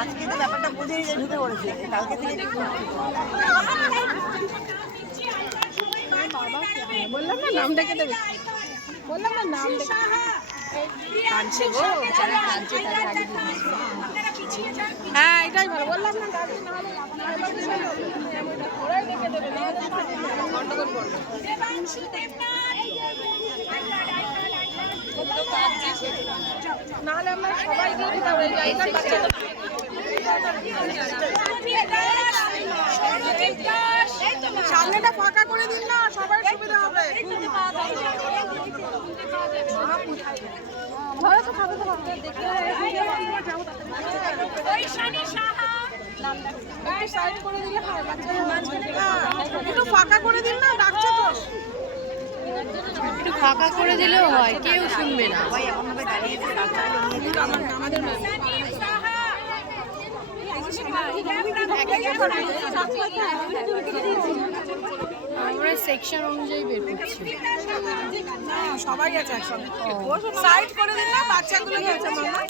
আজকে তো ব্যাপারটা বুঝে নিয়ে ঢুকে পড়েছে, কালকে থেকে বললাম না নাম ডেকে দেবে, বললাম না নাম ডেকে কাঁদছে গো, যারা কাঁদছে তাদের আগে হ্যাঁ এটাই ভালো, বললাম না ডাকবে না হলে ওরাই ডেকে দেবে, গন্ডগোল করবে। নাহলে আমরা সবাই গিয়ে দিতে হবে, সামনেটা ফাঁকা করে দিন না, সবার সুবিধা হবে। একটু ফাঁকা করে দিন না, ডাকছে তো। একটু ফাঁকা করে দিলেও হয়, কেউ শুনবে না। আমরা সেকশন অনুযায়ী বের করছি, সবাই গেছে একসঙ্গে, সাইড করে দিন না, বাচ্চাগুলো গেছে মামা।